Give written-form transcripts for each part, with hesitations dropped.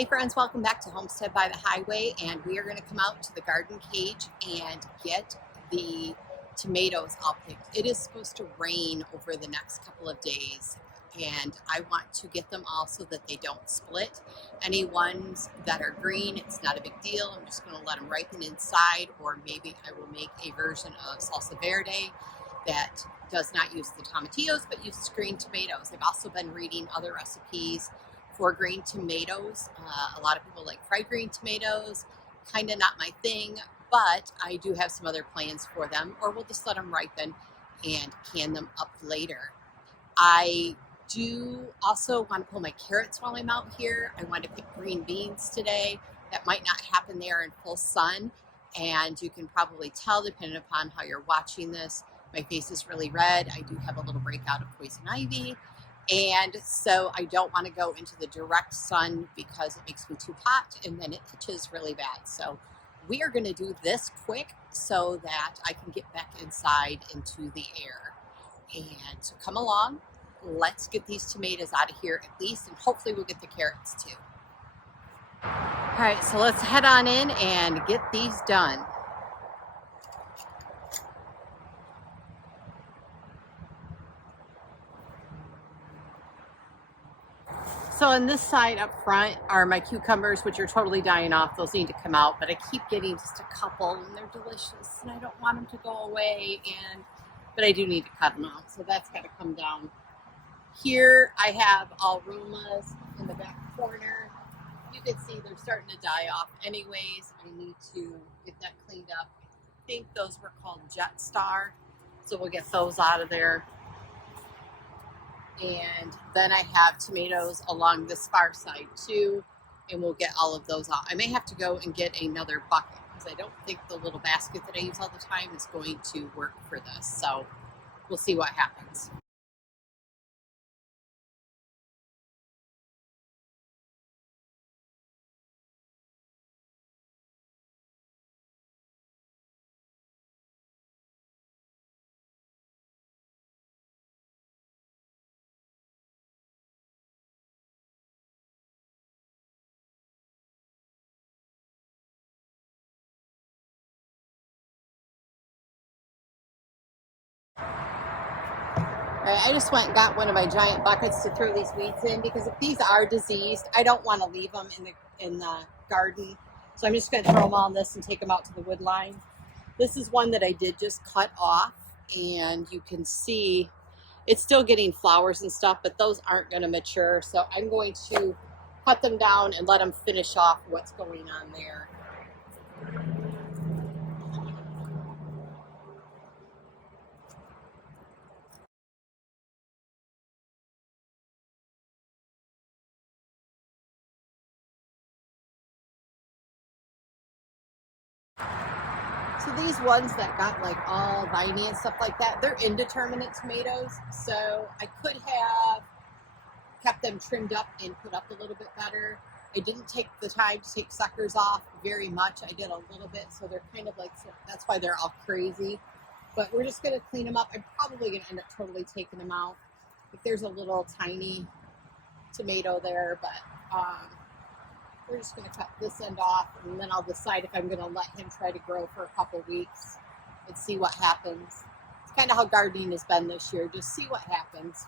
Hey friends, welcome back to Homestead by the Highway, and we are going to come out to the garden cage and get the tomatoes all picked. It is supposed to rain over the next couple of days, and I want to get them all so that they don't split. Any ones that are green, it's not a big deal. I'm just going to let them ripen inside, or maybe I will make a version of salsa verde that does not use the tomatillos but uses green tomatoes. I've also been reading other recipes for green tomatoes. A lot of people like fried green tomatoes, kind of not my thing, but I do have some other plans for them, or we'll just let them ripen and can them up later. I do also want to pull my carrots while I'm out here. I want to pick green beans today. That might not happen there in full sun, and you can probably tell depending upon how you're watching this. My face is really red. I do have a little breakout of poison ivy, and so I don't want to go into the direct sun because it makes me too hot and then it itches really bad. So we are going to do this quick so that I can get back inside into the air. And so come along, let's get these tomatoes out of here at least, and hopefully we'll get the carrots too. All right, so let's head on in and get these done. So on this side up front are my cucumbers, which are totally dying off. Those need to come out, but I keep getting just a couple, and they're delicious, and I don't want them to go away, but I do need to cut them out, so that's got to come down. Here I have aromas in the back corner. You can see they're starting to die off anyways. I need to get that cleaned up. I think those were called Jet Star, so we'll get those out of there. And then I have tomatoes along this far side too, and we'll get all of those out. I may have to go and get another bucket because I don't think the little basket that I use all the time is going to work for this, so we'll see what happens. I just went and got one of my giant buckets to throw these weeds in, because if these are diseased, I don't want to leave them in the garden. So I'm just going to throw them all in this and take them out to the wood line. This is one that I did just cut off, and you can see it's still getting flowers and stuff, but those aren't going to mature. So I'm going to cut them down and let them finish off what's going on there. So these ones that got like all viney and stuff like that, they're indeterminate tomatoes. So I could have kept them trimmed up and put up a little bit better. I didn't take the time to take suckers off very much. I did a little bit, so they're kind of like, that's why they're all crazy. But we're just going to clean them up. I'm probably going to end up totally taking them out. Like there's a little tiny tomato there, but we're just going to cut this end off, and then I'll decide if I'm going to let him try to grow for a couple weeks and see what happens. It's kind of how gardening has been this year. Just see what happens.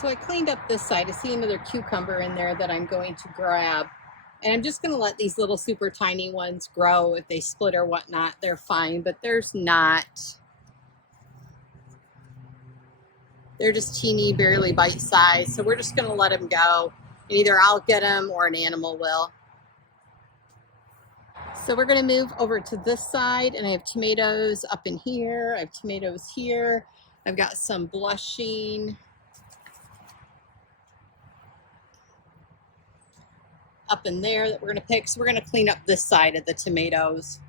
So I cleaned up this side. I see another cucumber in there that I'm going to grab. And I'm just going to let these little super tiny ones grow. If they split or whatnot, they're fine. But there's not. They're just teeny, barely bite size. So we're just going to let them go. Either I'll get them or an animal will. So we're going to move over to this side. And I have tomatoes up in here. I have tomatoes here. I've got some blushing up in there that we're going to pick. So we're going to clean up this side of the tomatoes.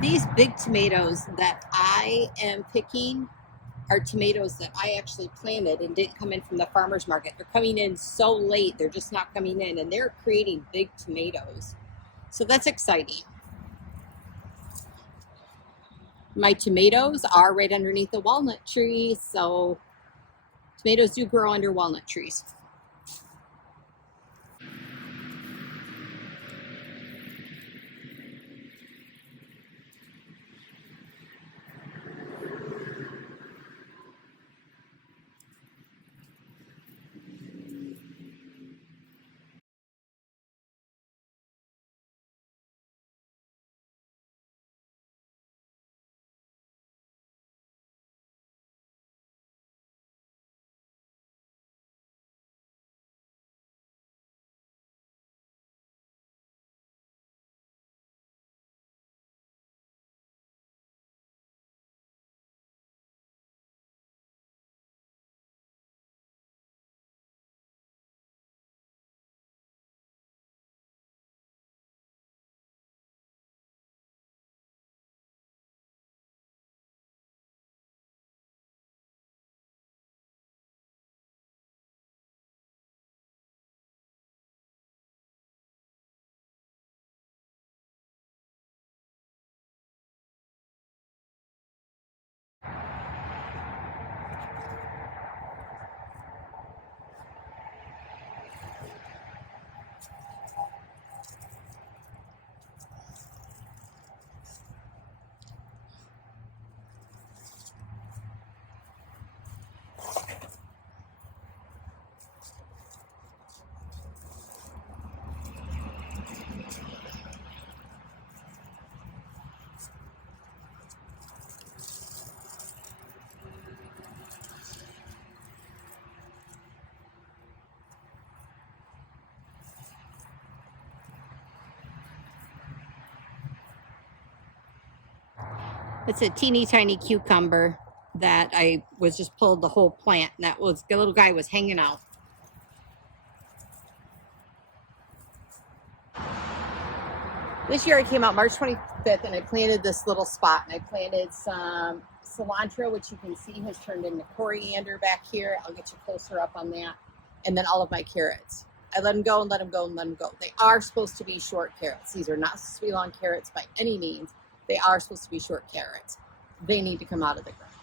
These big tomatoes that I am picking are tomatoes that I actually planted and didn't come in from the farmer's market. They're coming in so late, they're just not coming in, and they're creating big tomatoes. So that's exciting. My tomatoes are right underneath the walnut tree, so tomatoes do grow under walnut trees. It's a teeny tiny cucumber that I was just pulled the whole plant, and that was the little guy was hanging out. This year I came out March 25th and I planted this little spot, and I planted some cilantro, which you can see has turned into coriander back here. I'll get you closer up on that. And then all of my carrots. I let them go and let them go and let them go. They are supposed to be short carrots. These are not supposed to be long carrots by any means. They are supposed to be short carrots. They need to come out of the ground.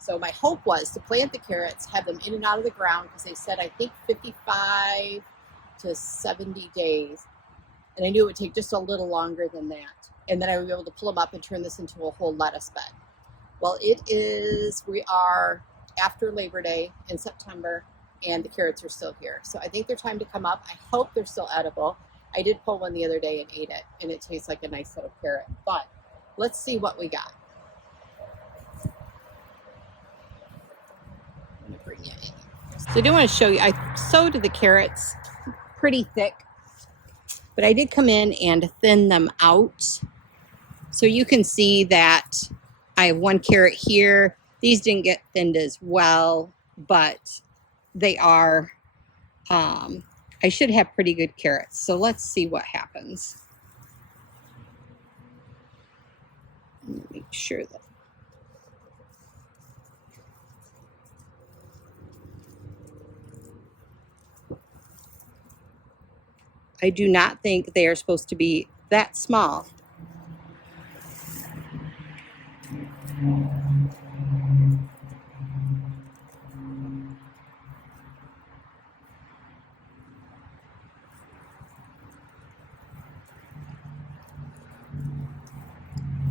So my hope was to plant the carrots, have them in and out of the ground, because they said I think 55 to 70 days And I knew it would take just a little longer than that. And then I would be able to pull them up and turn this into a whole lettuce bed. Well, we are after Labor Day in September, and the carrots are still here. So I think they're time to come up. I hope they're still edible. I did pull one the other day and ate it, and it tastes like a nice little carrot. But let's see what we got. I'm gonna bring you in. So I do want to show you, I sewed the carrots pretty thick, but I did come in and thin them out. So you can see that I have one carrot here. These didn't get thinned as well, but they are, I should have pretty good carrots. So let's see what happens. Make sure that. I do not think they are supposed to be that small.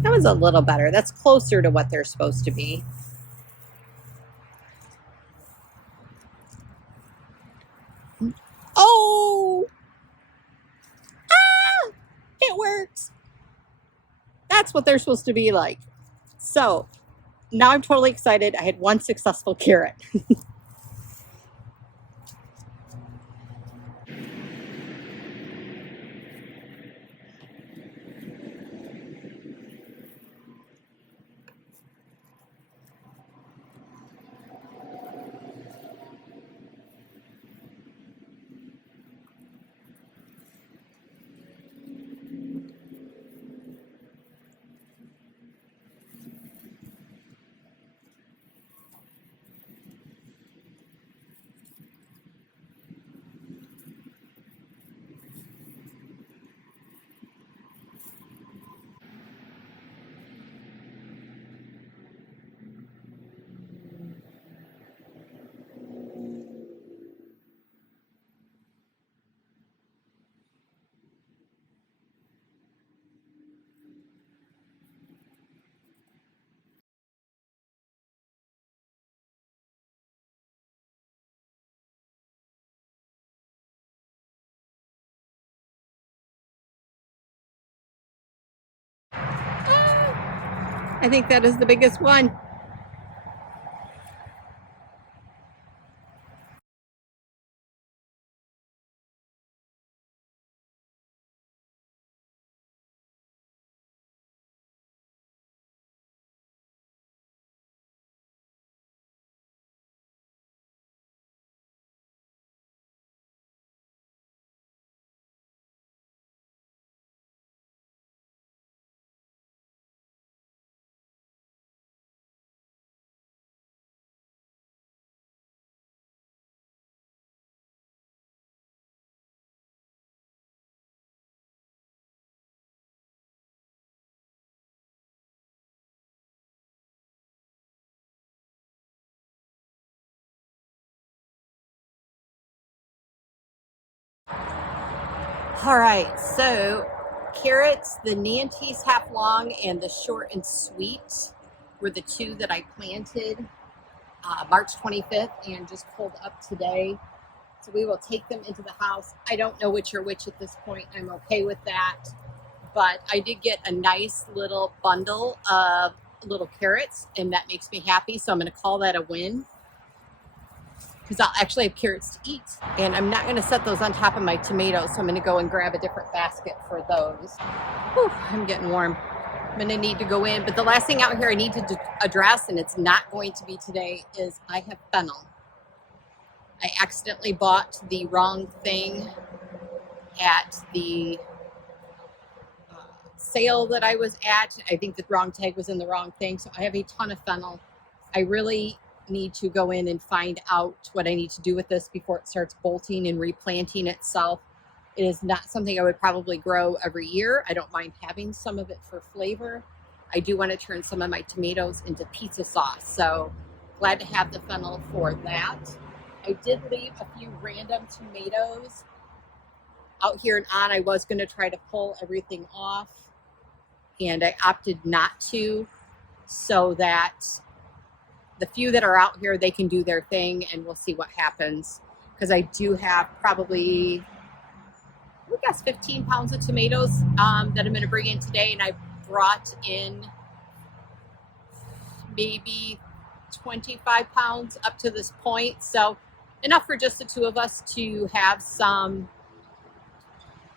That was a little better. That's closer to what they're supposed to be. Oh! Ah! It works. That's what they're supposed to be like. So now I'm totally excited. I had one successful carrot. I think that is the biggest one. All right, so carrots, the Nantes half long and the short and sweet were the two that I planted March 25th and just pulled up today. So we will take them into the house. I don't know which are which at this point. I'm okay with that. But I did get a nice little bundle of little carrots, and that makes me happy. So I'm going to call that a win, because I'll actually have carrots to eat. And I'm not going to set those on top of my tomatoes, so I'm going to go and grab a different basket for those. Whew, I'm getting warm. I'm going to need to go in. But the last thing out here I need to address, and it's not going to be today, is I have fennel. I accidentally bought the wrong thing at the sale that I was at. I think the wrong tag was in the wrong thing. So I have a ton of fennel. I really need to go in and find out what I need to do with this before it starts bolting and replanting itself. It is not something I would probably grow every year. I don't mind having some of it for flavor. I do want to turn some of my tomatoes into pizza sauce. So glad to have the fennel for that. I did leave a few random tomatoes out here and on. I was going to try to pull everything off, and I opted not to, so that the few that are out here, they can do their thing, and we'll see what happens. Because I do have probably, I guess, 15 pounds of tomatoes that I'm going to bring in today, and I brought in maybe 25 pounds up to this point. So enough for just the two of us to have some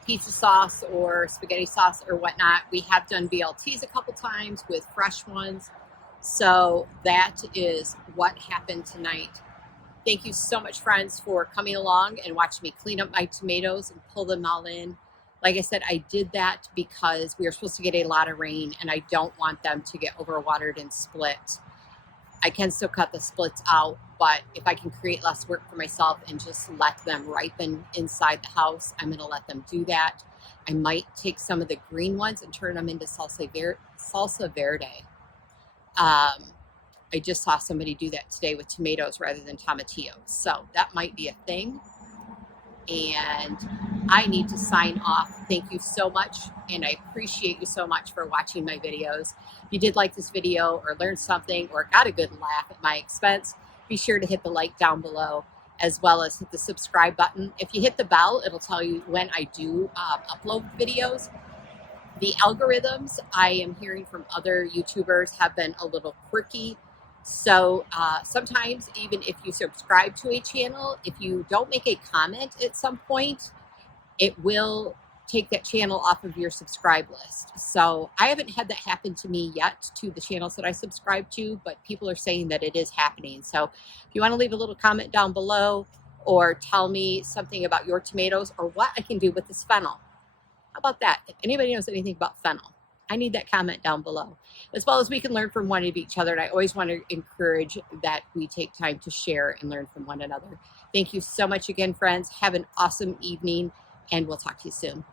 pizza sauce or spaghetti sauce or whatnot. We have done BLTs a couple times with fresh ones. So that is what happened tonight. Thank you so much, friends, for coming along and watching me clean up my tomatoes and pull them all in. Like I said, I did that because we are supposed to get a lot of rain, and I don't want them to get overwatered and split. I can still cut the splits out, but if I can create less work for myself and just let them ripen inside the house, I'm going to let them do that. I might take some of the green ones and turn them into salsa verde. I just saw somebody do that today with tomatoes rather than tomatillos. So that might be a thing. And I need to sign off. Thank you so much. And I appreciate you so much for watching my videos. If you did like this video or learned something or got a good laugh at my expense, be sure to hit the like down below, as well as hit the subscribe button. If you hit the bell, it'll tell you when I do upload videos. The algorithms, I am hearing from other YouTubers, have been a little quirky. So sometimes even if you subscribe to a channel, if you don't make a comment at some point, it will take that channel off of your subscribe list. So I haven't had that happen to me yet to the channels that I subscribe to, but people are saying that it is happening. So if you want to leave a little comment down below or tell me something about your tomatoes or what I can do with this fennel. How about that? If anybody knows anything about fennel, I need that comment down below, as well as we can learn from one of each other. And I always want to encourage that we take time to share and learn from one another. Thank you so much again, friends. Have an awesome evening, and we'll talk to you soon.